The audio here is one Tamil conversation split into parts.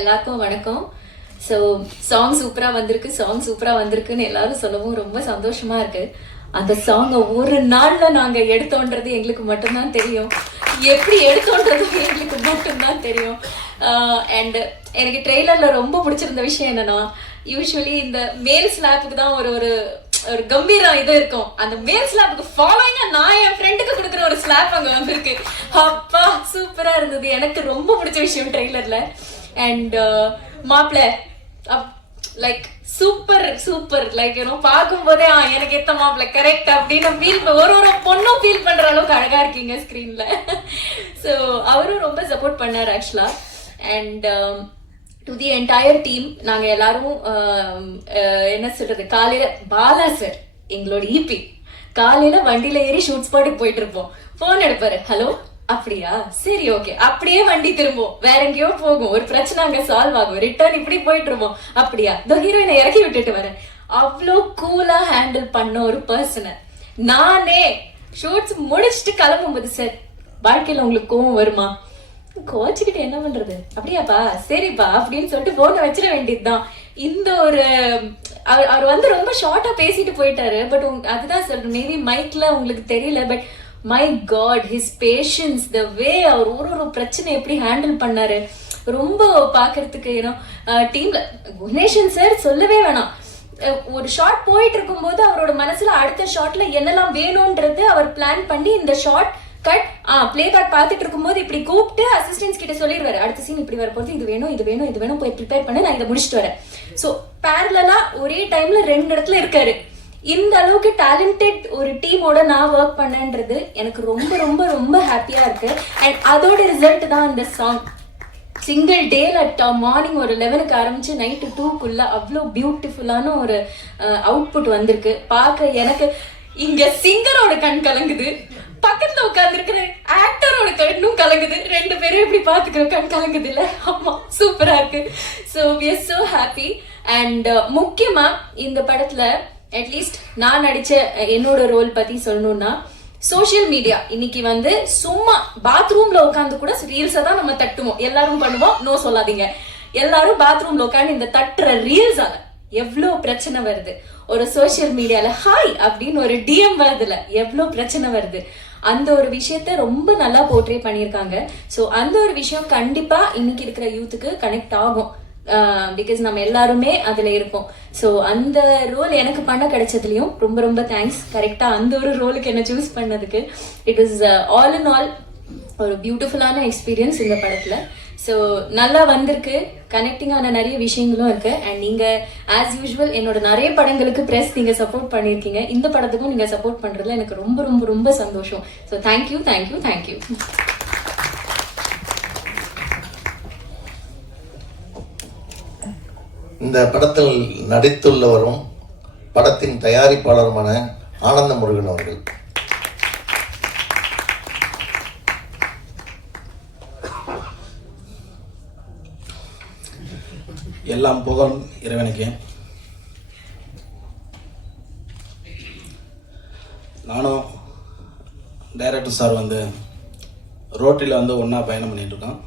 எல்லாருக்கும் வணக்கம். ஸோ சாங் சூப்பராக வந்திருக்கு சாங் சூப்பராக வந்திருக்குன்னு எல்லாரும் சொல்லவும் ரொம்ப சந்தோஷமா இருக்கு. அந்த சாங்கை ஒரு நாளில் நாங்கள் எடுத்தோன்றது எங்களுக்கு மட்டும்தான் தெரியும். எப்படி எடுத்தோன்றது எங்களுக்கு மட்டும்தான் தெரியும். Uh, அண்டு எனக்கு ட்ரெய்லரில் ரொம்ப பிடிச்சிருந்த விஷயம் என்னன்னா யூஸ்வலி இந்த மேல் ஸ்லாப்புக்கு தான் ஒரு ஒரு ஒரு கம்பீரம் இது இருக்கும். அந்த மேல் ஸ்லாப்புக்கு ஃபாலோயிங்காக நான் என் ஃப்ரெண்டுக்கு கொடுக்குற ஒரு ஸ்லாப் அங்கே வந்திருக்கு. அப்பா சூப்பராக இருந்தது. எனக்கு ரொம்ப பிடிச்ச விஷயம் ட்ரெய்லரில் அண்ட் மாப்பிள்ள like super super like you know பார்க்கும்போதே ஆ எனக்கு ஏத்த மாப்பிள்ள கரெக்ட் அப்படின்னு ஃபீல் ஒரு ஒரு பொண்ணும் ஃபீல் பண்ற அளவுக்கு அழகா இருக்கீங்க ஸ்க்ரீன்ல ஸோ அவரும் ரொம்ப சப்போர்ட் பண்ணார் actually and to the entire team நாங்கள் எல்லாரும் um, uh, என்ன சொல்றது காலையில பாலா சார் எங்களோட இபி காலையில வண்டியில ஏறி ஷூட் ஸ்பாட்டுக்கு போயிட்டு இருப்போம். போன் எடுப்பாரு ஹலோ அப்படியா? சரி ஓகே அப்படியே வண்டி திரும்பும். வேற எங்கேயோ போகும். ஒரு பிரச்சனை அங்க சால்வ் ஆகும். ரிட்டர்ன் இப்படி போயிட்டு இருப்போம் அப்படியா? இந்த ஹீரோயினை இறக்கி விட்டுட்டு வரேன். அவ்வளோ கூலா ஹேண்டில் பண்ண ஒரு பர்சனை நானே. ஷூட்ஸ் முடிச்சுட்டு கிளம்பும்போது சார் வாழ்க்கையில உங்களுக்கு கோவம் வருமா? கோச்சுக்கிட்டு என்ன பண்றது? அப்படியாப்பா? சரிப்பா அப்படின்னு சொல்லிட்டு போன வச்சிட வேண்டியதுதான். இந்த ஒரு அவர் அவர் வந்து ரொம்ப ஷார்ட்டா பேசிட்டு போயிட்டாரு. பட் அதுதான் சொல்றேன் மேபி மைக்ல உங்களுக்கு தெரியல but my god his patience the way அவர் ஒரு ஒரு பிரச்சனை எப்படி ஹேண்டில் பண்ணாரு. ரொம்ப பார்க்கறதுக்கு ஏன்னா டீம்ல குணேஷன் சார் சொல்லவே வேணாம். Uh, ஒரு ஷாட் போயிட்டு இருக்கும்போது அவரோட மனசுல அடுத்த ஷாட்ல என்னெல்லாம் வேணும்ன்றது அவர் பிளான் பண்ணி இந்த ஷாட் கட் ஆ பிளேபேக் பார்த்துட்டு இருக்கும்போது இப்படி கூப்பிட்டு அசிஸ்டன்ஸ் கிட்ட சொல்லிடுவாரு. அடுத்த சீன் இப்படி வரப்போகுது இது வேணும் இது வேணும் இது வேணும் போய் ப்ரிப்பேர் பண்ண நான் இதை முடிச்சிட்டு வரேன். ஸோ பேரலா ஒரே டைம்ல ரெண்டு இடத்துல இருக்காரு. இந்த அளவுக்கு டேலண்டட் ஒரு டீமோட நான் ஒர்க் பண்ணேன்றது எனக்கு ரொம்ப ரொம்ப ரொம்ப ஹாப்பியா இருக்கு. அண்ட் அதோட ரிசல்ட் தான் இந்த சாங் சிங்கிள் டேல மார்னிங் ஒரு லெவனுக்கு ஆரம்பிச்சு நைட்டு டூக்குள்ள அவ்வளோ பியூட்டிஃபுல்லான ஒரு அவுட்புட் வந்திருக்கு. பார்க்க எனக்கு இங்க சிங்கரோட கண் கலங்குது. பக்கத்துல உட்கார்ந்து இருக்கிற ஆக்டரோட கண்ணும் கலங்குது. ரெண்டு பேரும் இப்படி பாத்துக்கிற கண் கலங்குது இல்ல ஆமா சூப்பரா இருக்கு. So we are so happy and முக்கியமா இந்த படத்துல அட்லீஸ்ட் நான் நடிச்ச என்னோட ரோல் பத்தி சொல்லணும்னா சோஷியல் மீடியா இன்னைக்கு வந்து சும்மா பாத்ரூம்ல உட்காந்து கூட ரீல்ஸை தான் நம்ம தட்டுவோம். எல்லாரும் பண்ணுவோம். நோ சொல்லாதீங்க. எல்லாரும் பாத்ரூம்ல உட்காந்து இந்த தட்டுற ரீல்ஸால எவ்வளோ பிரச்சனை வருது. ஒரு சோஷியல் மீடியால ஹாய் அப்படின்னு ஒரு டிஎம் வருதுல எவ்வளோ பிரச்சனை வருது. அந்த ஒரு விஷயத்த ரொம்ப நல்லா போர்ட்ரே பண்ணியிருக்காங்க. ஸோ அந்த ஒரு விஷயம் கண்டிப்பா இன்னைக்கு இருக்கிற யூத்துக்கு கனெக்ட் ஆகும். Uh, பிகாஸ் நம்ம எல்லாருமே அதுல இருக்கோம். ஸோ அந்த ரோல் எனக்கு பண்ண கிடைச்சதுலையும் ரொம்ப ரொம்ப தேங்க்ஸ் கரெக்டாக அந்த ஒரு ரோலுக்கு என்ன சூஸ் பண்ணதுக்கு. It is all in all ஒரு பியூட்டிஃபுல்லான எக்ஸ்பீரியன்ஸ் இந்த படத்தில். ஸோ நல்லா வந்திருக்கு. கனெக்டிங்கான நிறைய விஷயங்களும் இருக்கு. அண்ட் நீங்க ஆஸ் யூஷுவல் என்னோட நிறைய படங்களுக்கு ப்ரெஸ் நீங்க சப்போர்ட் பண்ணியிருக்கீங்க. இந்த படத்துக்கும் நீங்க சப்போர்ட் பண்றதுல எனக்கு ரொம்ப ரொம்ப ரொம்ப சந்தோஷம். ஸோ தேங்க்யூ தேங்க்யூ தேங்க்யூ இந்த படத்தில் நடித்துள்ளவரும் படத்தின் தயாரிப்பாளருமான ஆனந்த முருகன் அவர்கள். எல்லாம் புகழ் இறைவனுக்கு. நானும் டைரக்டர் சார் வந்து ரோட்டில் வந்து ஒன்றா பயணம் பண்ணிகிட்ருக்கோம் இருக்கோம்.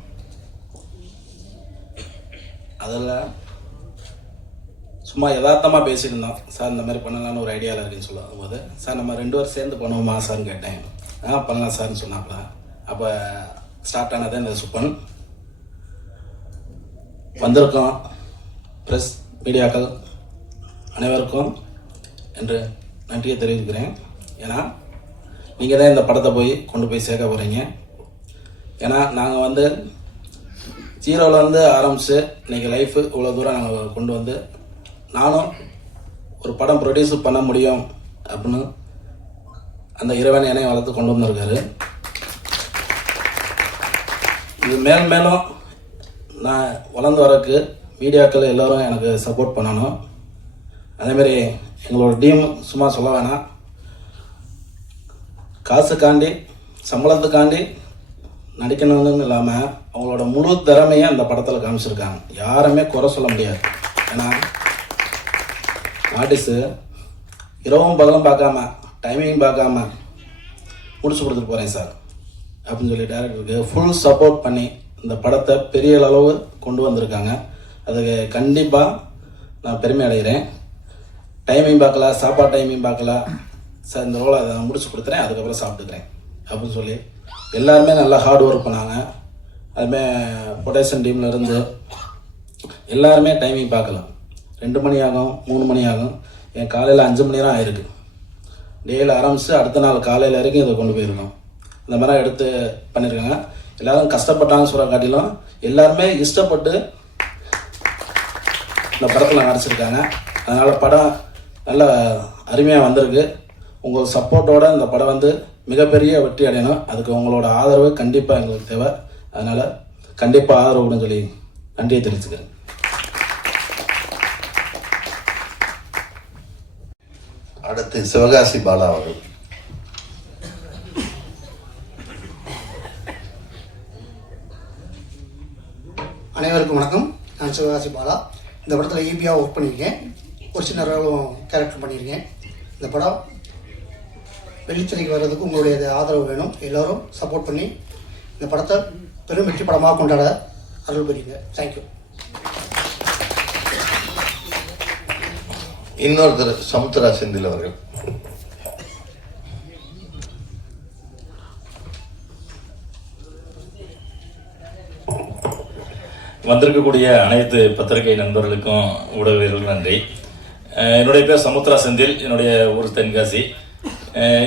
அதில் சும்மா யதார்த்தமாக பேசியிருந்தோம் சார் இந்த மாதிரி பண்ணலாம்னு ஒரு ஐடியாவில் இருக்குன்னு சொல்லும் போது சார் நம்ம ரெண்டு பேரும் சேர்ந்து பண்ணுவோமா சார்னு கேட்டேன். ஆ பண்ணலாம் சார்னு சொன்னாப்புல. அப்போ ஸ்டார்ட் ஆனது இந்த சுப்பன். வந்திருக்கோம். ப்ரெஸ் மீடியாக்கள் அனைவருக்கும் என்று நன்றியை தெரிவிக்கிறேன். ஏன்னா நீங்கள் தான் இந்த படத்தை போய் கொண்டு போய் சேர்க்க போகிறீங்க ஏன்னா நாங்கள் வந்து ஜீரோலேருந்து ஆரம்பித்து இன்றைக்கி லைஃபு இவ்வளோ தூரம் நாங்கள் கொண்டு வந்து நானும் ஒரு படம் ப்ரொடியூஸ் பண்ண முடியும் அப்படின்னு அந்த இறைவன் என்னை வளர்த்து கொண்டு வந்திருக்காரு. இது மேல் மேலும் நான் வளர்ந்து வரக்கு மீடியாக்கள் எல்லோரும் எனக்கு சப்போர்ட் பண்ணணும். அதேமாரி எங்களோட டீம் சும்மா சொல்ல வேணாம். காசுக்காண்டி சம்பளத்துக்காண்டி நடிக்கணும்னு இல்லாமல் அவங்களோட முழு திறமையை அந்த படத்தில் காமிச்சிருக்காங்க. யாருமே குறை சொல்ல முடியாது. ஏன்னா ஆர்டிஸ்ட்டு இரவும் பகலும் பார்க்காம டைமிங் பார்க்காம முடிச்சு கொடுத்துட்டு போகிறேன் சார் அப்படின்னு சொல்லி டேரக்டருக்கு ஃபுல் சப்போர்ட் பண்ணி இந்த படத்தை பெரிய அளவு கொண்டு வந்திருக்காங்க. அதுக்கு கண்டிப்பாக நான் பெருமை அடைகிறேன். டைமிங் பார்க்கல சாப்பாடு டைமிங் பார்க்கல. சார் இந்த ரோலை அதை நான் முடிச்சு கொடுத்துறேன் அதுக்கப்புறம் சாப்பிட்டுக்கிறேன். அப்படின்னு சொல்லி எல்லாருமே நல்லா ஹார்ட் ஒர்க் பண்ணாங்க. அதுமாரி பொட்டேஷன் டீம்லேருந்து இருந்து எல்லாருமே டைமிங் பார்க்கலாம் ரெண்டு மணி ஆகும் மூணு மணி ஆகும். என் காலையில் அஞ்சு மணி நேரம் ஆயிருக்கு. டெய்லி ஆரம்பித்து அடுத்த நாள் காலையில் வரைக்கும் இதை கொண்டு போயிருக்கோம். இந்த மாதிரி எடுத்து பண்ணியிருக்காங்க எல்லோரும் கஷ்டப்பட்டாங்கன்னு சொல்கிற காட்டிலும் எல்லாருமே இஷ்டப்பட்டு இந்த படத்தில் நடிச்சிருக்காங்க. அதனால் படம் நல்ல அருமையாக வந்திருக்கு. உங்கள் சப்போர்ட்டோட இந்த படம் வந்து மிகப்பெரிய வெற்றி அடையணும். அதுக்கு உங்களோட ஆதரவு கண்டிப்பாக எங்களுக்கு தேவை. அதனால் கண்டிப்பாக ஆதரவு கொடுன்னு சொல்லி நன்றியை தெரிவிச்சுக்கிறேன். அடுத்து சிவகாசி பாலா அவர்கள். அனைவருக்கும் வணக்கம். நான் சிவகாசி பாலா. இந்த படத்தில் ஈபியாக ஒர்க் பண்ணியிருக்கேன் ஒரு சின்ன ரோலும் கேரக்டர் பண்ணியிருக்கேன் இந்த படம் வெள்ளித்திரைக்கு வர்றதுக்கு உங்களுடைய ஆதரவு வேணும். எல்லோரும் சப்போர்ட் பண்ணி இந்த படத்தை பெரும் வெற்றி படமாக கொண்டாட அருள் புரியுங்க தேங்க்யூ இன்னொருத்தர் சமுத்திரா செந்தில் அவர்கள். வந்திருக்கக்கூடிய அனைத்து பத்திரிகை நண்பர்களுக்கும் ஊடகவியர்களுக்கும் நன்றி. என்னுடைய பேர் சமுத்ரா செந்தில் என்னுடைய ஊர் தென்காசி.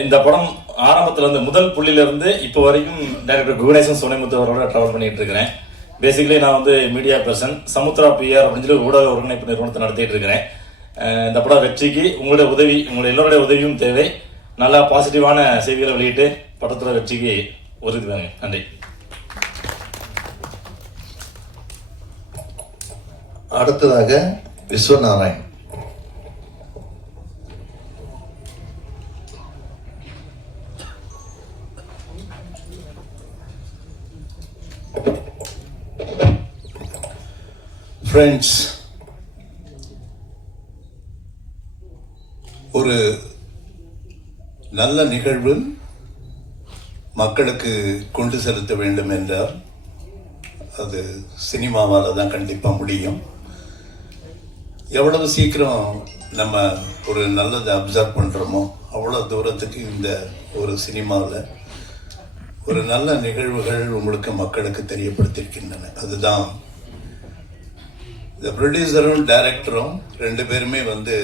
இந்த படம் ஆரம்பத்தில் இருந்து முதல் புள்ளியிலேருந்து இப்போ வரைக்கும் டைரக்டர் குகணேசன் சுனைமுத்து அவரோட ட்ராவல் பண்ணிட்டு இருக்கிறேன் பேசிக்கலி நான் வந்து மீடியா பர்சன் சமுத்ரா பிஆர் அப்படின்னு சொல்லி ஊடக ஒருங்கிணைப்பு நிறுவனத்தை நடத்திட்டு இருக்கிறேன் இந்த படம் வெற்றிக்கு உங்களுடைய உதவி உங்களுடைய எல்லோருடைய உதவியும் தேவை. நல்லா பாசிட்டிவான செய்திகளை வெளியிட்டு படத்தில் வெற்றிக்கு உறுதி தாங்க நன்றி. அடுத்ததாக விஸ்வநாராயண். ஃப்ரெண்ட்ஸ் ஒரு நல்ல நிகழ்வு மக்களுக்கு கொண்டு செலுத்த வேண்டும் என்றால் அது சினிமாவால் தான் கண்டிப்பாக முடியும். எவ்வளவு சீக்கிரம் நம்ம ஒரு நல்லதை அப்சர்வ் பண்ணுறோமோ அவ்வளோ தூரத்துக்கு இந்த ஒரு சினிமாவில் ஒரு நல்ல நிகழ்வுகள் உங்களுக்கு மக்களுக்கு தெரியப்படுத்தியிருக்கின்றன. அதுதான். இந்த ப்ரொடியூசரும் டைரக்டரும் ரெண்டு பேருமே வந்து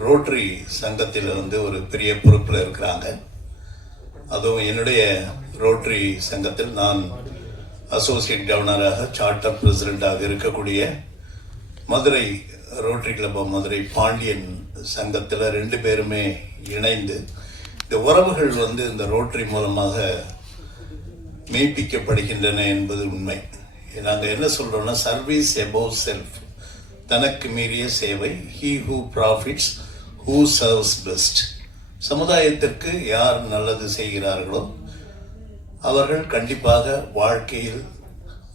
ரோட்ரி சங்கத்தில் வந்து ஒரு பெரிய பொறுப்பில் இருக்கிறாங்க. அதுவும் என்னுடைய ரோட்ரி சங்கத்தில் நான் அசோசியேட் கவர்னராக சார்ட்டர் பிரசிடெண்டாக இருக்கக்கூடிய Madurai rotary club of Madurai Pandian சங்கத்தில் ரெண்டு பேருமே இணைந்து இந்த உறவுகள் வந்து இந்த ரோட்டரி மூலமாக மெய்ப்பிக்கப்படுகின்றன என்பது உண்மை. நாங்கள் என்ன சொல்கிறோன்னா சர்வீஸ் எபோவ் செல்ஃப் தனக்கு மீறிய சேவை he who profits who serves best சமுதாயத்திற்கு யார் நல்லது செய்கிறார்களோ அவர்கள் கண்டிப்பாக வாழ்க்கையில்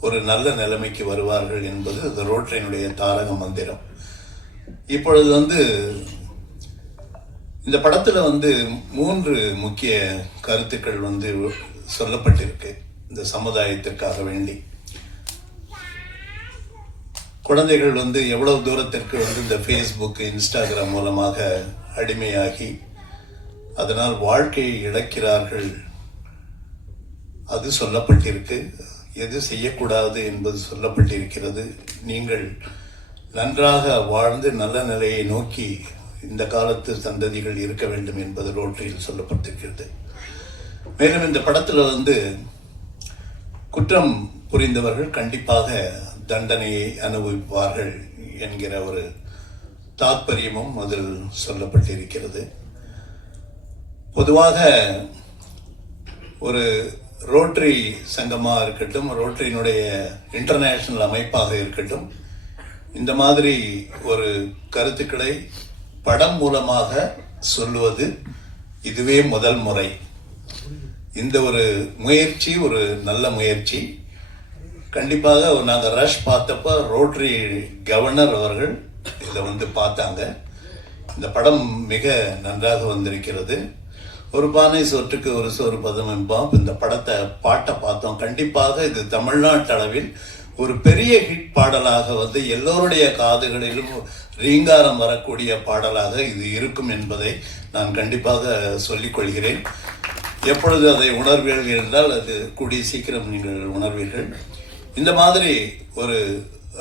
ஒரு நல்ல நிலைமைக்கு வருவார்கள் என்பது இந்த ரோட்ரினுடைய தாரக மந்திரம். இப்பொழுது வந்து இந்த படத்தில் வந்து மூன்று முக்கிய கருத்துக்கள் வந்து சொல்லப்பட்டிருக்கு. இந்த சமுதாயத்திற்காக வேண்டி. குழந்தைகள் வந்து எவ்வளவு தூரத்திற்கு வந்து இந்த ஃபேஸ்புக் இன்ஸ்டாகிராம் மூலமாக அடிமையாகி அதனால் வாழ்க்கையை இழக்கிறார்கள். அது சொல்லப்பட்டிருக்கு. எது செய்யக்கூடாது என்பது சொல்லப்பட்டிருக்கிறது. நீங்கள் நன்றாக வாழ்ந்து நல்ல நிலையை நோக்கி இந்த காலத்து சந்ததிகள் இருக்க வேண்டும் என்பது ரோட்டரியில் சொல்லப்பட்டிருக்கிறது. மேலும் இந்த படத்தில் வந்து குற்றம் புரிந்தவர்கள் கண்டிப்பாக தண்டனையை அனுபவிப்பார்கள் என்கிற ஒரு தாற்பயமும் அதில் சொல்லப்பட்டிருக்கிறது. பொதுவாக ஒரு ரோட்டரி சங்கமாக இருக்கட்டும் ரோட்டரியினுடைய இன்டர்நேஷனல் அமைப்பாக இருக்கட்டும் இந்த மாதிரி ஒரு கருத்துக்களை படம் மூலமாக சொல்லுவது இதுவே முதல் முறை. இந்த ஒரு முயற்சி ஒரு நல்ல முயற்சி. கண்டிப்பாக நாங்கள் ரஷ் பார்த்தப்ப ரோட்ரி கவர்னர் அவர்கள் இதை வந்து பார்த்தாங்க. இந்த படம் மிக நன்றாக வந்திருக்கிறது. ஒரு பானை சொற்றுக்கு ஒரு சோறு பதம் என்பாம். இந்த படத்தை பாட்டை பார்த்தோம். கண்டிப்பாக இது தமிழ்நாட்டு அளவில் ஒரு பெரிய ஹிட் பாடலாக வந்து எல்லோருடைய காதுகளிலும் ரீங்காரம் வரக்கூடிய பாடலாக இது இருக்கும் என்பதை நான் கண்டிப்பாக சொல்லிக் கொள்கிறேன். எப்பொழுது அதை உணர்வீர்கள் என்றால் அது கூடிய சீக்கிரம் நீங்கள் உணர்வீர்கள். இந்த மாதிரி ஒரு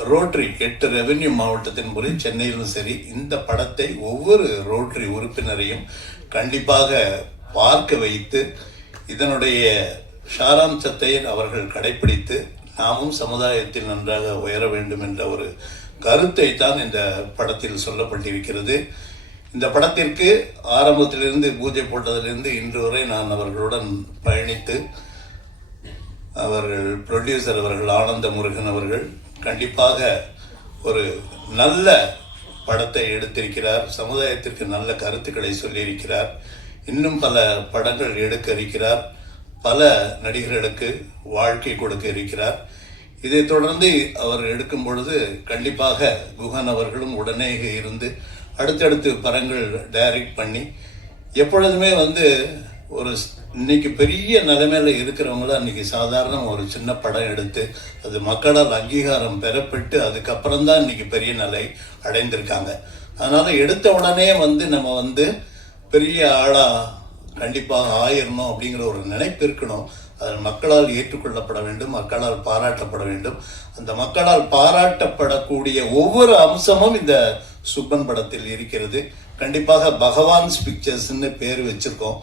ரோட்டரி எட்டு ரெவென்யூ மாவட்டத்தின் முறை சென்னையிலும் சரி இந்த படத்தை ஒவ்வொரு ரோட்டரி உறுப்பினரையும் கண்டிப்பாக பார்க்க வைத்து இதனுடைய சாராம்சத்தை அவர்கள் கடைபிடித்து நாமும் சமுதாயத்தில் நன்றாக உயர வேண்டும் என்ற ஒரு கருத்தை தான் இந்த படத்தில் சொல்லப்பட்டிருக்கிறது. இந்த படத்திற்கு ஆரம்பத்திலிருந்து பூஜை போட்டதிலிருந்து இன்று வரை நான் அவர்களுடன் பயணித்து அவர்கள் ப்ரொடியூசர் அவர்கள் ஆனந்த முருகன் அவர்கள் கண்டிப்பாக ஒரு நல்ல படத்தை எடுத்திருக்கிறார். சமுதாயத்திற்கு நல்ல கருத்துக்களை சொல்லியிருக்கிறார். இன்னும் பல படங்கள் எடுக்க இருக்கிறார். பல நடிகர்களுக்கு வாழ்க்கை கொடுக்க இருக்கிறார். இதைத் தொடர்ந்து அவர் எடுக்கும் பொழுது கண்டிப்பாக குஹன் அவர்களும் உடனே இருந்து அடுத்தடுத்து படங்கள் டைரக்ட் பண்ணி எப்பொழுதுமே வந்து ஒரு இன்னைக்கு பெரிய நிலைமையில இருக்கிறவங்கள அன்னைக்கு சாதாரண ஒரு சின்ன படம் எடுத்து அது மக்களால் அங்கீகாரம் பெறப்பட்டு அதுக்கப்புறம் தான் இன்னைக்கு பெரிய நிலை அடைந்திருக்காங்க. அதனால எடுத்த உடனே வந்து நம்ம வந்து பெரிய ஆளா கண்டிப்பாக ஆயிரணும் அப்படிங்கிற ஒரு நினைப்பு இருக்கணும். அது மக்களால் ஏற்றுக்கொள்ளப்பட வேண்டும் மக்களால் பாராட்டப்பட வேண்டும். அந்த மக்களால் பாராட்டப்படக்கூடிய ஒவ்வொரு அம்சமும் இந்த சுப்பன் படத்தில் இருக்கிறது. கண்டிப்பாக பகவான்ஸ் பிக்சர்ஸ்ன்னு பேர் வச்சுருக்கோம்.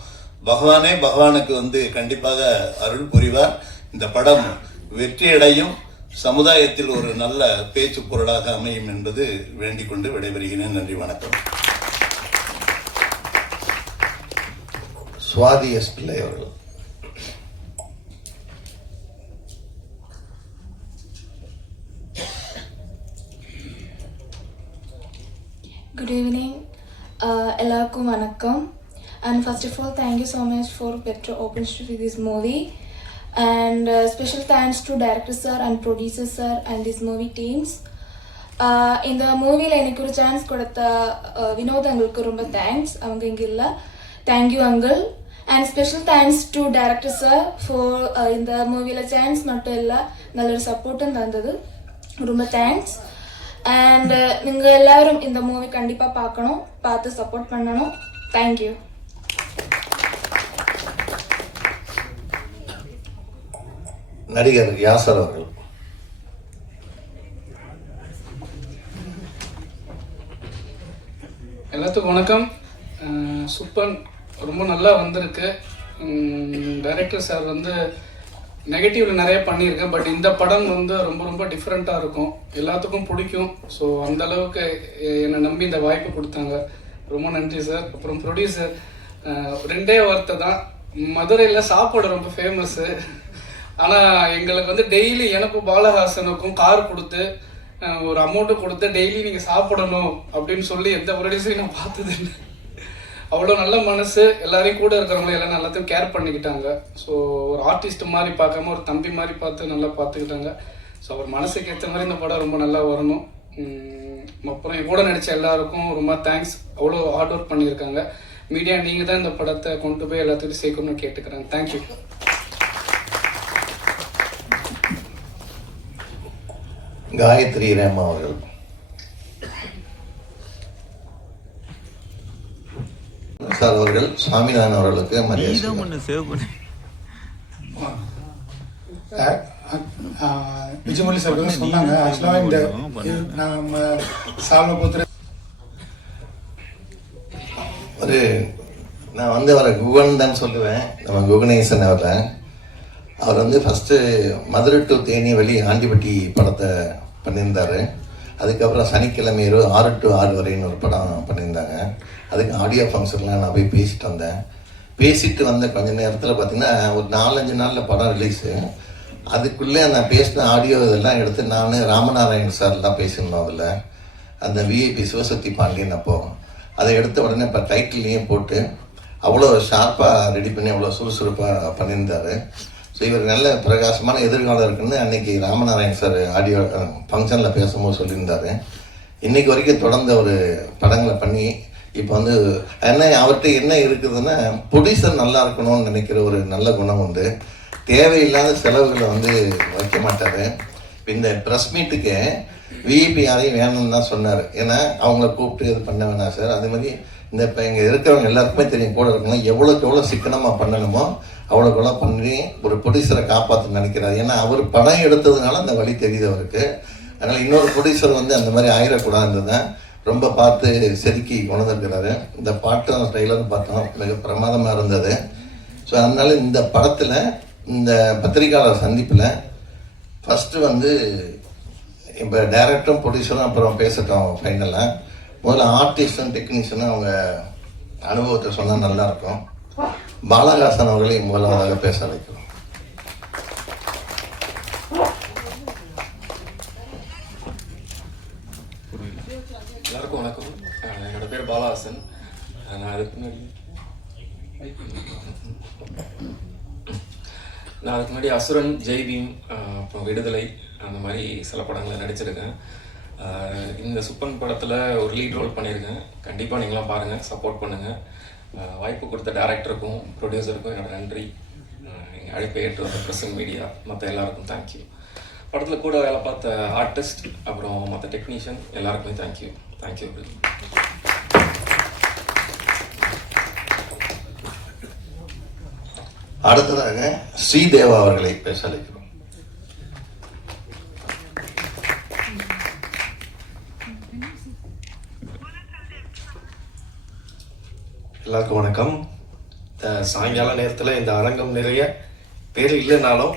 பகவானே பகவானுக்கு வந்து கண்டிப்பாக அருள் புரிவார். இந்த படம் வெற்றியடையும். சமுதாயத்தில் ஒரு நல்ல பேச்சு பொருளாக அமையும் என்பது வேண்டிக் கொண்டு விடைபெறுகிறேன். நன்றி வணக்கம். சுவாதி எஸ் பிள்ளை அவர்கள். குட் ஈவினிங் Uh, எல்லாருக்கும் வணக்கம். And first of all thank you so much for better opportunity this movie and special thanks to director sir and producer sir and this movie teams Uh, இந்த மூவியில் எனக்கு ஒரு சான்ஸ் கொடுத்த uh, வினோத் அங்கிளுக்கு ரொம்ப தேங்க்ஸ் அவங்க இங்கே இல்லை thank you uncle and special thanks to director sir for uh, இந்த மூவியில் சான்ஸ் மட்டும் இல்லை நல்ல ஒரு சப்போர்ட்டும் தந்தது ரொம்ப தேங்க்ஸ் அண்ட் நீங்கள் எல்லாரும் இந்த மூவி கண்டிப்பாக பார்க்கணும் பார்த்து சப்போர்ட் பண்ணணும் தேங்க்யூ நடிகர் யாசர் அவர்கள். எல்லாத்துக்கும் வணக்கம். சூப்பர். ரொம்ப நல்லா வந்திருக்கு. டைரக்டர் சார் வந்து நெகட்டிவ்ல நிறைய பண்ணியிருக்கேன். பட் இந்த படம் வந்து ரொம்ப ரொம்ப டிஃப்ரெண்ட்டாக இருக்கும். எல்லாத்துக்கும் பிடிக்கும். ஸோ அந்த அளவுக்கு என்னை நம்பி இந்த வாய்ப்பு கொடுத்தாங்க. ரொம்ப நன்றி சார் அப்புறம் ப்ரொடியூசர் ரெண்டே வார்த்தை தான். மதுரையில் சாப்பாடு ரொம்ப ஃபேமஸ்ஸு ஆனால் எங்களுக்கு வந்து டெய்லி எனக்கும் பாலஹாசனுக்கும் கார் கொடுத்து ஒரு அமௌண்ட்டு கொடுத்து டெய்லி நீங்கள் சாப்பிடணும் அப்படின்னு சொல்லி எந்த ப்ரொடியூசரையும் நான் பார்த்தது இல்லை. அவ்வளோ நல்ல மனசு. எல்லாரையும் கூட இருக்கிறவங்க எல்லாம் எல்லாத்தையும் கேர் பண்ணிக்கிட்டாங்க. ஸோ ஒரு ஆர்டிஸ்ட் மாதிரி பார்க்காம ஒரு தம்பி மாதிரி பார்த்து நல்லா பார்த்துக்கிட்டாங்க. ஸோ அவர் மனசுக்கு ஏற்ற மாதிரி இந்த படம் ரொம்ப நல்லா வரணும். அப்புறம் என் கூட நடித்த எல்லாருக்கும் ரொம்ப தேங்க்ஸ் அவ்வளோ ஹார்ட் ஒர்க் பண்ணியிருக்காங்க. மீடியா நீங்கள் தான் இந்த படத்தை கொண்டு போய் எல்லாத்துக்கும் சேர்க்கணும்னு கேட்டுக்கிறேன். தேங்க்யூ காயத்ரி ரேமா அவர்கள். சார் அவர்கள் சுவாமிநாதன் அவர்களுக்கு மரியாதை. விஜயமொழி சார் சொன்னாங்க. ஆக்சுவலாக இந்த நம்ம ஒரு நான் வந்து அவரை குகன் தான் சொல்லுவேன். நம்ம குகணேசன் அவரை அவர் வந்து ஃபஸ்ட்டு மதுரை டு தேனி வழி ஆண்டிப்பட்டி படத்தை பண்ணியிருந்தாரு. அதுக்கப்புறம் சனிக்கிழமை இருபது ஆறு டு ஆறு வரைன்னு ஒரு படம் பண்ணியிருந்தாங்க. அதுக்கு ஆடியோ ஃபங்க்ஷன்லாம் நான் போய் பேசிட்டு வந்தேன். பேசிட்டு வந்த கொஞ்ச நேரத்தில் பார்த்தீங்கன்னா ஒரு நாலஞ்சு நாளில் படம் ரிலீஸு அதுக்குள்ளே நான் பேசின ஆடியோ இதெல்லாம் எடுத்து நான் ராமநாராயண் சார்லாம் பேசியிருந்தோம் அதில். அந்த விஐபி சிவசக்தி பாண்டியன் அப்போ. அதை எடுத்த உடனே இப்போ டைட்டில்லையும் போட்டு அவ்வளோ ஷார்ப்பாக ரெடி பண்ணி அவ்வளோ சுறுசுறுப்பாக பண்ணியிருந்தாரு. ஸோ இவர் நல்ல பிரகாசமான எதிர்காலம் இருக்குன்னு அன்னைக்கு ராமநாராயண் சார் ஆடியோ ஃபங்க்ஷனில் பேசும்போது சொல்லியிருந்தாரு. இன்றைக்கி வரைக்கும் தொடர்ந்து ஒரு படங்களை பண்ணி இப்போ வந்து என்ன அவர்கிட்ட என்ன இருக்குதுன்னா ப்ரொடியூசர் நல்லா இருக்கணும்னு நினைக்கிற ஒரு நல்ல குணம் உண்டு. தேவையில்லாத செலவுகளை வந்து வைக்க மாட்டார். இந்த ப்ரெஸ் மீட்டுக்கு விஐபி யாரையும் வேணும்னு தான் சொன்னார். ஏன்னா அவங்கள கூப்பிட்டு இது பண்ண வேணாம் சார். அதே மாதிரி இந்த இப்போ இங்கே இருக்கிறவங்க எல்லாருக்குமே தெரியும் கூட இருக்கணும் எவ்வளோக்கு எவ்வளோ சிக்கனமாக பண்ணணுமோ அவ்வளோக்குள்ள பண்ணி ஒரு ப்ரொடியூசரை காப்பாற்ற நினைக்கிறார். ஏன்னா அவர் படம் எடுத்ததுனால அந்த வழி தெரியுது அவருக்கு. அதனால் இன்னொரு ப்ரொடியூசர் வந்து அந்த மாதிரி ஆயிடக்கூடாதுன்னு தான் ரொம்ப பார்த்து செதுக்கி கொண்டு இந்த பாட்டும் ட்ரெய்லரும் பார்த்தோம். மிக பிரமாதமாக இருந்தது. ஸோ அதனால இந்த படத்தில் இந்த பத்திரிகையாளர் சந்திப்பில் ஃபஸ்ட்டு வந்து இப்போ டேரக்டரும் ப்ரொடியூசரும் அப்புறம் பேசட்டும் ஃபைனலாக முதல்ல ஆர்டிஸ்டும் டெக்னீஷியனும் அவங்க அனுபவத்தை சொன்னால் நல்லாயிருக்கும் பாலகாசன் அவர்களை முதலாவதாக பேச வைக்கிறோம் எல்லாருக்கும் வணக்கம். என்னோட பேர் பாலஹாசன். நான் அதுக்கு முன்னாடி நான் அதுக்கு முன்னாடி அசுரன் ஜெய்பீம் அப்புறம் விடுதலை அந்த மாதிரி சில படங்களில் நடிச்சிருக்கேன். இந்த சுப்பன் படத்தில் ஒரு லீட் ரோல் பண்ணியிருக்கேன். கண்டிப்பாக நீங்களாம் பாருங்கள் சப்போர்ட் பண்ணுங்கள் வாய்ப்பு கொடுத்த டேரக்டருக்கும் ப்ரொடியூசருக்கும் என்னோட நன்றி. எங்கள் அழைப்பை ஏற்று வந்த ப்ரெசன்ட் மீடியா மற்ற எல்லாருக்கும் தேங்க்யூ படத்தில் கூட வேலை பார்த்த ஆர்டிஸ்ட் அப்புறம் மற்ற டெக்னீஷியன் எல்லாருக்குமே தேங்க்யூ தேங்க்யூ அடுத்ததாக ஸ்ரீதேவா அவர்களை பேச அழைக்கிறோம். எல்லாருக்கும் வணக்கம். இந்த சாயங்கால நேரத்தில் இந்த அரங்கம் நிறைய பேர் இல்லைனாலும்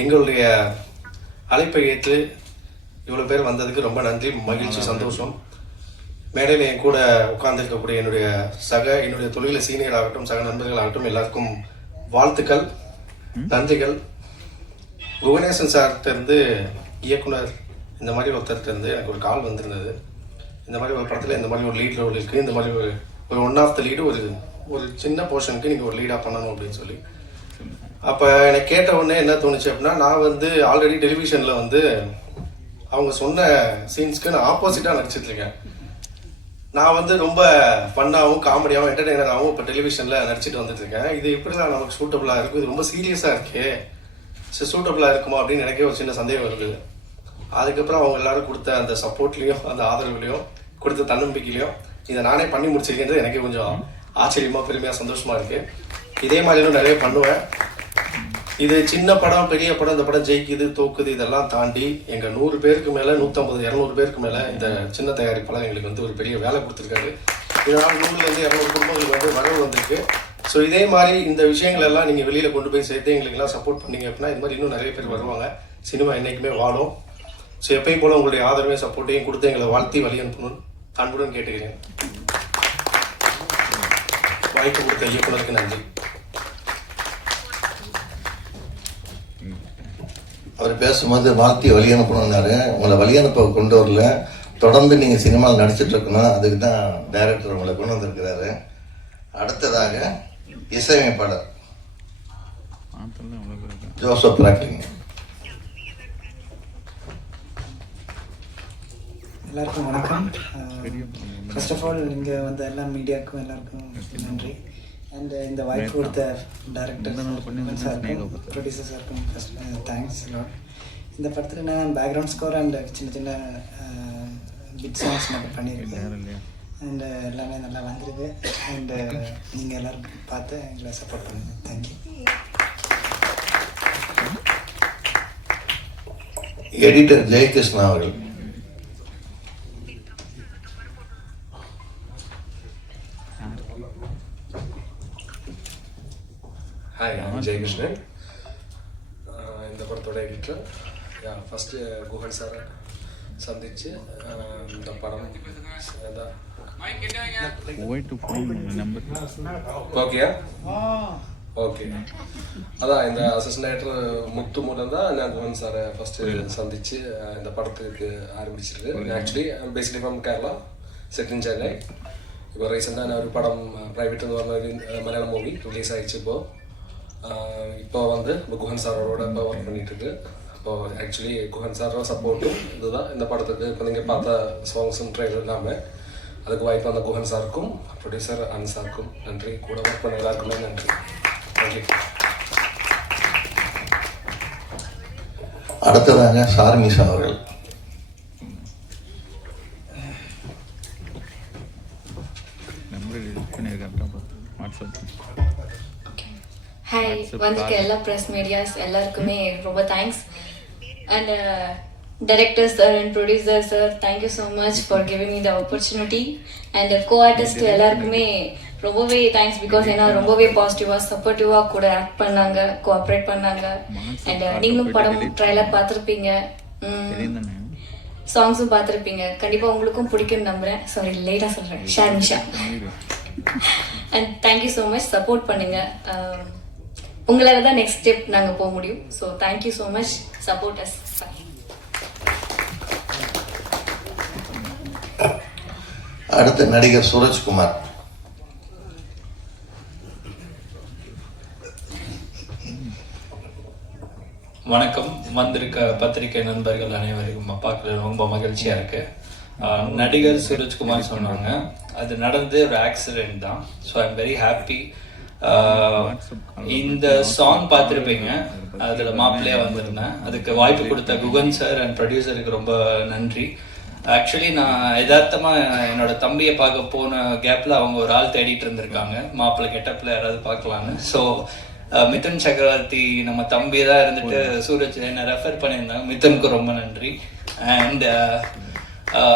எங்களுடைய அழைப்பை ஏற்று இவ்வளோ பேர் வந்ததுக்கு ரொம்ப நன்றி மகிழ்ச்சி சந்தோஷம். மேடையில் என் கூட உட்கார்ந்திருக்கக்கூடிய என்னுடைய சக என்னுடைய தொழில சீனியர் ஆகட்டும் சக நண்பர்கள் ஆகட்டும் எல்லாருக்கும் வாழ்த்துக்கள் நன்றிகள். புவனேசன் சார்கிட்ட இருந்து இயக்குனர் இந்த மாதிரி ஒருத்தர்கிட்ட இருந்து எனக்கு ஒரு கால் வந்திருந்தது. இந்த மாதிரி ஒரு படத்தில் இந்த மாதிரி ஒரு லீட் ரோல் இருக்குது இந்த மாதிரி ஒரு ஒரு ஒன் ஆஃப் த லீடு ஒரு ஒரு சின்ன போர்ஷனுக்கு நீங்கள் ஒரு லீடாக பண்ணணும் அப்படின்னு சொல்லி. அப்போ எனக்கு கேட்ட உடனே என்ன தோணுச்சு அப்படின்னா நான் வந்து ஆல்ரெடி டெலிவிஷனில் வந்து அவங்க சொன்ன சீன்ஸ்க்கு நான் ஆப்போசிட்டாக நடிச்சிட்ருக்கேன் நான் வந்து ரொம்ப ஃபன்னாகவும் காமெடியாகவும் என்டர்டெய்னராகவும் இப்போ டெலிவிஷனில் நடிச்சிட்டு வந்துட்டுருக்கேன் இது எப்படிலாம் நமக்கு சூட்டபுளாக இருக்கும்? இது ரொம்ப சீரியஸாக இருக்கே. சரி சூட்டபுளாக இருக்குமா அப்படின்னு எனக்கே ஒரு சின்ன சந்தேகம் இருக்குது அதுக்கப்புறம் அவங்க எல்லாரும் கொடுத்த அந்த சப்போர்ட்லேயும் அந்த ஆதரவுலையும் கொடுத்த தன்னம்பிக்கையிலையும் இதை நானே பண்ணி முடிச்சிருக்கேன்றது எனக்கு கொஞ்சம் ஆச்சரியமாக பெருமையாக சந்தோஷமாக இருக்குது இதே மாதிரி இன்னும் நிறைய பண்ணுவேன். இது சின்ன படம் பெரிய படம் இந்த படம் ஜெயிக்குது தோக்குது இதெல்லாம் தாண்டி எங்கள் நூறு பேருக்கு மேலே நூற்றம்பது இரநூறு பேருக்கு மேலே இந்த சின்ன தயாரிப்பாளர் எங்களுக்கு வந்து ஒரு பெரிய வேலை கொடுத்துருக்காரு. இதனால் நூறுலேருந்து இரநூறு குடும்பங்களுக்கு வந்து வரவு வந்திருக்கு. ஸோ இதே மாதிரி இந்த விஷயங்கள் எல்லாம் நீங்கள் வெளியில் கொண்டு போய் சேர்த்து எங்களுக்கெல்லாம் சப்போர்ட் பண்ணீங்க அப்படின்னா இது மாதிரி இன்னும் நிறைய பேர் வருவாங்க. சினிமா என்றைக்குமே வாழும். ஸோ எப்பயும் போல உங்களுடைய ஆதரவையும் சப்போர்ட்டையும் கொடுத்து எங்களை வாழ்த்தி வழி அனுப்பணும்னு அன்புடன் கேட்டுக்கிறேன். வாய்ப்பு கொடுத்த இயக்குனருக்கு நன்றி. அவர் பேசும்போது வாழ்த்தி வழி அனுப்பணும்னாரு உங்களை வழி அனுப்ப கொண்டு வரல. தொடர்ந்து நீங்கள் சினிமாவில் நடிச்சிட்டு இருக்கணும். அதுக்கு தான் டைரக்டர் உங்களை கொண்டு வந்திருக்கிறாரு. அடுத்ததாக இசையமைப்பாளர். ஜோசப் ராக்லிங் எல்லாருக்கும் வணக்கம். ஃபர்ஸ்ட் ஆஃப் ஆல் இங்கே வந்த எல்லா மீடியாவுக்கும் எல்லாருக்கும் நன்றி. அண்ட் இந்த வாய்ப்பு கொடுத்த டேரக்டர் சாருக்கும் ப்ரொடியூசர் சாருக்கும் ஃபஸ்ட் தேங்க்ஸ் லாட் இந்த படத்தில் நான் பேக்ரவுண்ட் ஸ்கோர் அண்ட் சின்ன சின்ன பிட் சாங்ஸ் மட்டும் பண்ணியிருக்கேன். அண்ட் எல்லாமே நல்லா வந்திருக்கு. அண்ட் நீங்கள் எல்லோரும் பார்த்து எங்களை சப்போர்ட் பண்ணுங்கள் தேங்க்யூ எடிட்டர் ஜெயகிருஷ்ணா அவர்கள். ஹாய் நான் ஜெயகிருஷ்ணன் இந்த படத்தோட எடிட்டர் ஃபஸ்ட்டு குஹன் சாரை சந்தித்து இந்த படம் ஓகேயா ஓகே அதான் இந்த அசிஸ்டன்ட் முத்து மூலம் தான் நான் குஹன் சாரை ஃபஸ்ட்டு சந்தித்து இந்த படத்துக்கு ஆரம்பிச்சிருக்கு. Actually basically from Kerala set in Chennai இப்போ ரீசெண்டாக நான் ஒரு படம் ப்ரைவேட் வர மலையாளம் மூவி ரிலீஸ் ஆயிடுச்சு இப்போ. ஆஹ் இப்போ வந்து இப்போ குஹன் சாரோட இப்போ ஒர்க் பண்ணிட்டு இருக்கு இப்போ ஆக்சுவலி குஹன் சாரோட சப்போர்ட்டும் இதுதான். இந்த படத்துக்கு இப்போ நீங்கள் பார்த்த சாங்ஸும் ட்ரெயிலர் எல்லாமே. அதுக்கு வாய்ப்பு அந்த குஹன் சாருக்கும் ப்ரொடியூசர் அன் சாருக்கும் நன்றி. கூட ஒர்க் பண்ண எல்லாருக்குமே நன்றி. நன்றி. அடுத்ததாங்க சார்மிஷா அவர்கள். ஹாய் வந்திருக்க எல்லா ப்ரெஸ் மீடியாஸ் எல்லாருக்குமே ரொம்ப thanks and director sir and producer sir thank you so much for giving me the opportunity and co artist எல்லாருக்குமே ரொம்பவே தேங்க்ஸ் பிகாஸ் ஏன்னா ரொம்பவே பாசிட்டிவாக சப்போர்ட்டிவாக கூட ஆக்ட் பண்ணாங்க கோஆப்ரேட் பண்ணாங்க. அண்ட் நீங்களும் படம் ட்ரைலர் பார்த்துருப்பீங்க. சாங்ஸும் பார்த்துருப்பீங்க. கண்டிப்பாக உங்களுக்கும் பிடிக்கும்னு நம்புகிறேன் சாரி லேட்டாக சொல்கிறேன் share Nisha. And thank you so much support பண்ணுங்க. Um, உங்களால தான் நெக்ஸ்ட் ஸ்டெப் நாங்கள் போக முடியும். So thank you so much support as அடுத்த நடிகர் சூரஜ்குமார். வணக்கம். வந்திருக்க பத்திரிகை நண்பர்கள் அனைவருக்கும் பார்க்கல ரொம்ப மகிழ்ச்சியா இருக்கு. நடிகர் சூரஜ்குமார் சொன்னாங்க. அது நடந்து ஒரு ஆக்சிடென்ட் தான். ஸோ ஐம் வெரி ஹாப்பி இந்த சாங் பார்த்துருப்பீங்க. அதுல மாப்பிள்ளையா வந்திருந்தேன். அதுக்கு வாய்ப்பு கொடுத்த குகன் சார் அண்ட் ப்ரொடியூசருக்கு ரொம்ப நன்றி. ஆக்சுவலி நான் யதார்த்தமா என்னோட தம்பியை பார்க்க போன கேப்ல அவங்க ஒரு ஆள் தேடிட்டு இருந்திருக்காங்க. மாப்பிள்ளை கெட்டப்ல யாராவது பார்க்கலான்னு ஸோ மிதுன் சக்கரவர்த்தி நம்ம தம்பி தான் இருந்துட்டு சூரஜ் என்ன ரெஃபர் பண்ணியிருந்தாங்க. மிதுனுக்கு ரொம்ப நன்றி. அண்ட்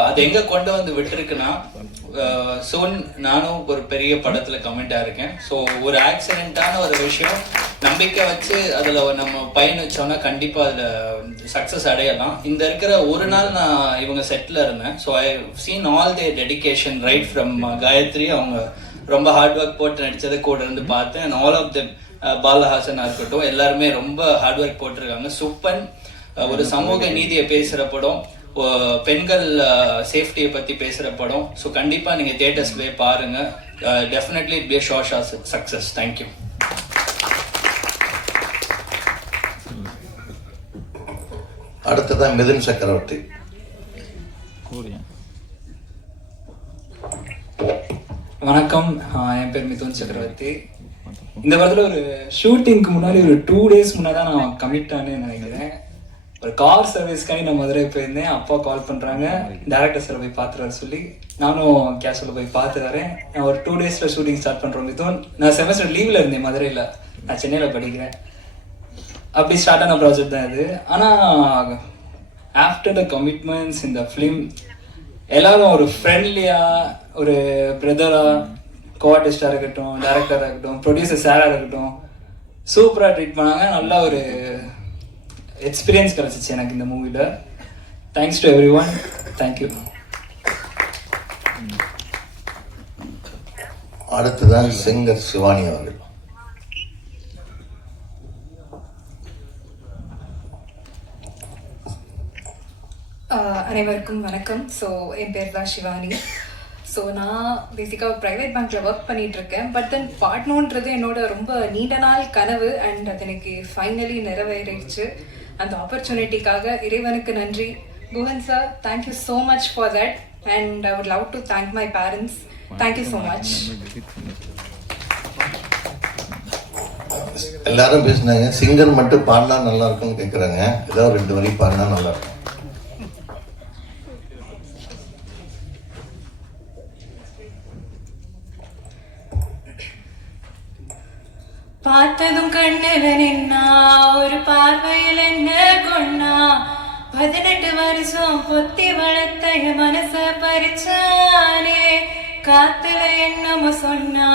அது எங்க கொண்டு வந்து விட்டுருக்குன்னா சோன் நானும் ஒரு பெரிய படத்துல கமெண்டா இருக்கேன். ஸோ ஒரு ஆக்சிடெண்ட்டான ஒரு விஷயம் நம்பிக்கை வச்சு அதுல நம்ம பயணிச்சோம்னா கண்டிப்பா அதுல சக்சஸ் அடையலாம். இந்த இருக்கிற ஒரு நாள் நான் இவங்க செட்டில் இருந்தேன். So I seen all the dedication right from Gayathri அவங்க ரொம்ப ஹார்ட் ஒர்க் போட்டு நடிச்சதை கூட இருந்து பார்த்தேன். அண்ட் ஆல் ஆஃப் த பாலஹாசனா இருக்கட்டும் எல்லாருமே ரொம்ப ஹார்ட் ஒர்க் போட்டிருக்காங்க. சூப்பன் ஒரு சமூக நீதியை பேசுற படம். பெண்கள் சேஃப்டியை பத்தி பேசுற படம். ஸோ கண்டிப்பா நீங்க தியேட்டர்ஸ் போய் பாருங்க. Definitely it be sure success thank you அடுத்ததான் மிதுன் சக்கரவர்த்தி. வணக்கம். என் பேர் மிதுன் சக்கரவர்த்தி. இந்த படத்துல ஒரு ஷூட்டிங்க்கு முன்னாடி ஒரு டூ டேஸ் முன்னாடி தான் நான் கமிட் ஆனேன்னு நினைக்கிறேன். ஒரு கார் சர்வீஸ்க்காண்டி நான் மதுரை போயிருந்தேன். அப்பா கால் பண்ணுறாங்க டேரக்டர் சார் போய் பார்த்துறாரு சொல்லி. நானும் கேஷுவலில் போய் பார்த்து வரேன். நான் ஒரு டூ டேஸில் ஷூட்டிங் ஸ்டார்ட் பண்ணுறோம் மிதுன். நான் செமஸ்டர் லீவில் இருந்தேன் மதுரையில். நான் சென்னையில் படிக்கிறேன். அப்படி ஸ்டார்ட் ஆன ப்ராஜெக்ட் தான் இது. ஆனால் ஆஃப்டர் த கமிட்மெண்ட்ஸ் இந்த ஃபிலிம் எல்லாரும் ஒரு ஃப்ரெண்ட்லியாக ஒரு பிரதராக கோஆர்டிஸ்டாக இருக்கட்டும் டேரக்டராக இருக்கட்டும் ப்ரொடியூசர் சாராக இருக்கட்டும் சூப்பராக ட்ரீட் பண்ணாங்க. நல்லா ஒரு எக்ஸ்பீரியன்ஸ் கிடச்சிச்சு எனக்கு இந்த மூவியில் thanks to everyone thank you அடுத்ததான் சிங்கர் சிவானி அவர்கள். ஆஹ் அனைவருக்கும் வணக்கம். ஸோ என் பேர் தான் சிவானி. ஸோ நான் பேசிக்காக ப்ரைவேட் பேங்க்கில் ஒர்க் பண்ணிட்டு இருக்கேன் பட் தென் பாடணுன்றது என்னோட ரொம்ப நீண்ட நாள் கனவு. அண்ட் அது எனக்கு ஃபைனலி நிறைவேறிடுச்சு. அந்த ஆப்பர்ச்சுனிட்டிக்காக இறைவனுக்கு நன்றி. Guhan sir thank you so much for that and I would love to thank my parents thank you so much எல்லாரும் பேசினாங்க. சிங்கர் மட்டும் பாடினா நல்லா இருக்கும்னு கேட்குறாங்க ஏதோ ஒரு ரெண்டு வரி பாடினா நல்லா இருக்கும். பார்த்ததும் கண்ணுல நின்னா ஒரு பார்வையில் என்ன கொண்டா பதினெட்டு வருஷம் பொத்தி வளர்த்த என் மனச பறிச்சானே காத்துல என்னமோ சொன்னா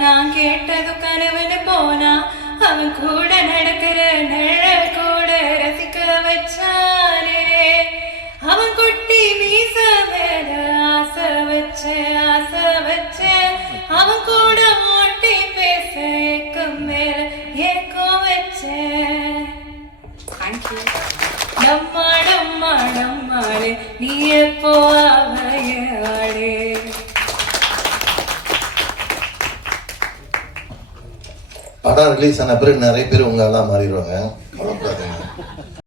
நான் கேட்டது கனவுன்னு போனா அவன் கூட நடக்கிற நிழல் கூட ரசிக்க வச்சானே அவன் குட்டி மீச மேல ஆசை வச்ச ஆசை வச்ச அவன் கூட ஓட்டி பேச ஏக்கம் மேல ஏக்கம் வச்ச தேங்க்யூ டம்மா டம்மா டம்மாளே நீ எப்போ ஆவையாளே படம் ரிலீஸ் ஆன பிறகு நிறைய பேர் உங்க ஆளா மாறிடுவாங்க